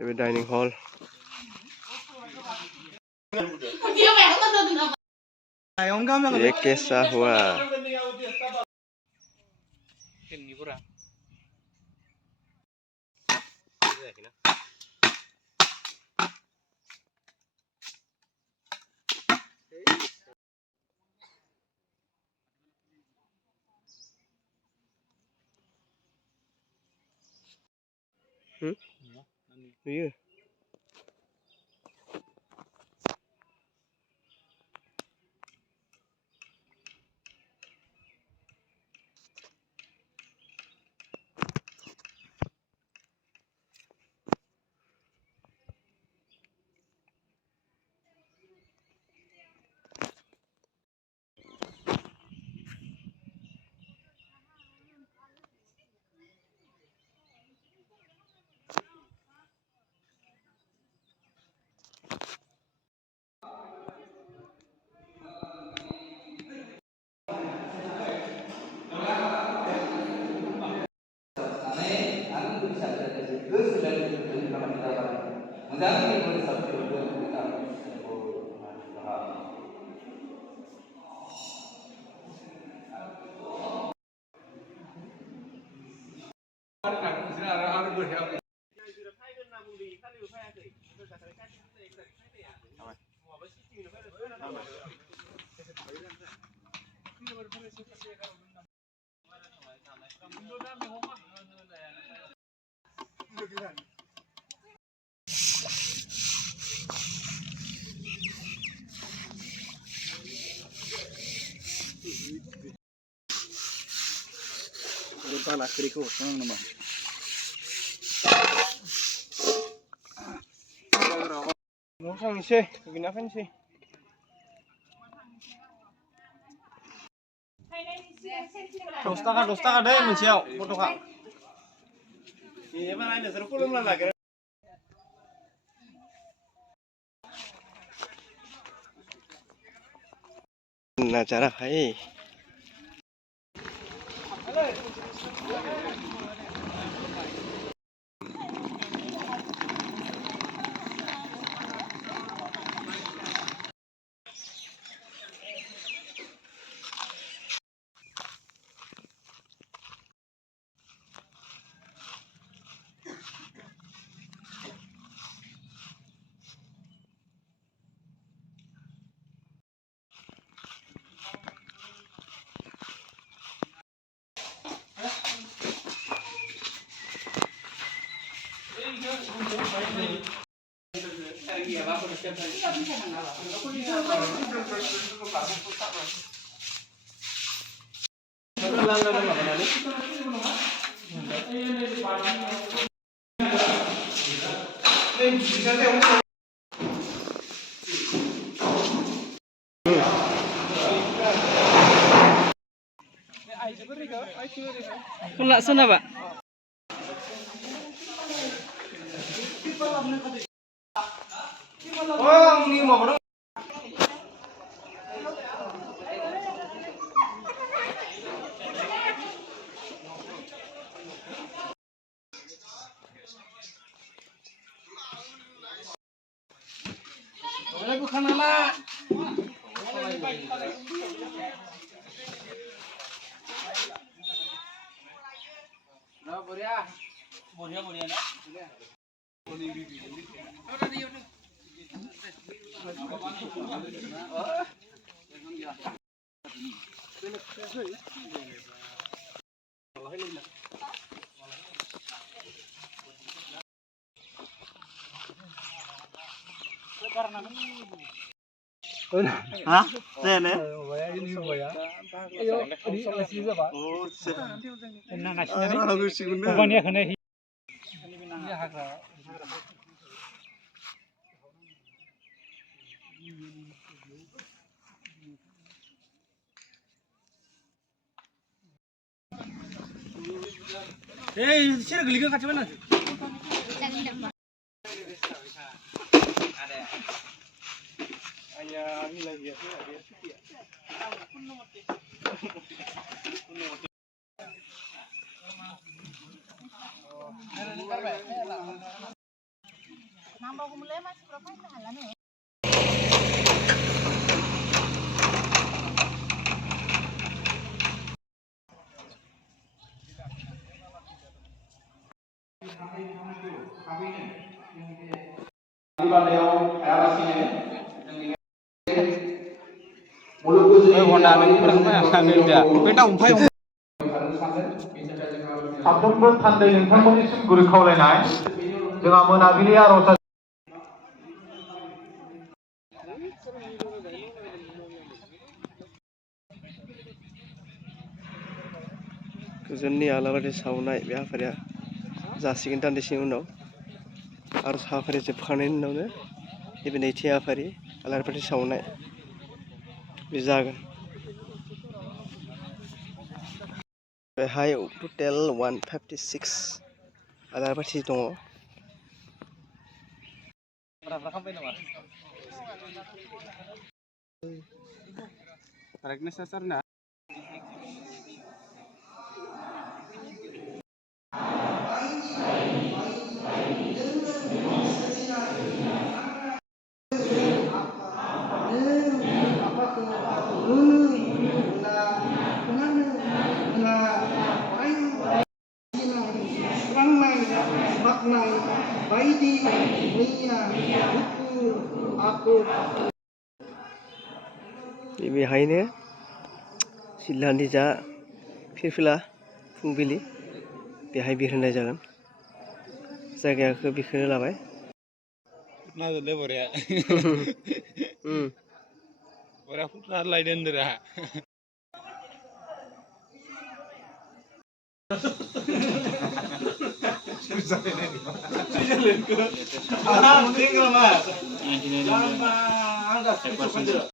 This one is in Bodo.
Ini dining hall. ये कैसा हुआ? Iya. Tanah kerikut, senang nama. Mau sang sih, begini apa sih? Dosta kan deh mensiau, foto kak. Ini mana ini seru belum lagi. Nah cara hai. Pula sana pak. Oh, ini mau berapa? Bukan anak. Boria na. Hah? Ini ya. Ayo, di apa? Oh, nah, bukannya kena ini hagra. Sini geli kan kaca mana? Ayah ini lagi ya. नांबावगौमोनलै मानसिफ्रा फैनो हालानो साफ्रोमबो थान्दै नोंथांमोननिसिम गुरै खावलायनाय जोंहा मोनाबिलि आर'ज गोजोननि आलाबाथि सावनाय बे हाबाफारिया जासिगोन दान्दिसेनि उनाव आरो हाबाफारि जोबखांनायनि उनावनो नैबे नैथि हाबाफारि आलारि बाथि सावनाय बे जागोन बेहाय टटेल 156 आलारि बाथि दङ बेहायनो सिदलानि जा फिरफिला फुंबिलि बेहाय बिरहोनाय जागोन जायगाखौ बेखौनो लाबाय नाजोंलाय बरिया बरिया फुटना लायदो होनदोरा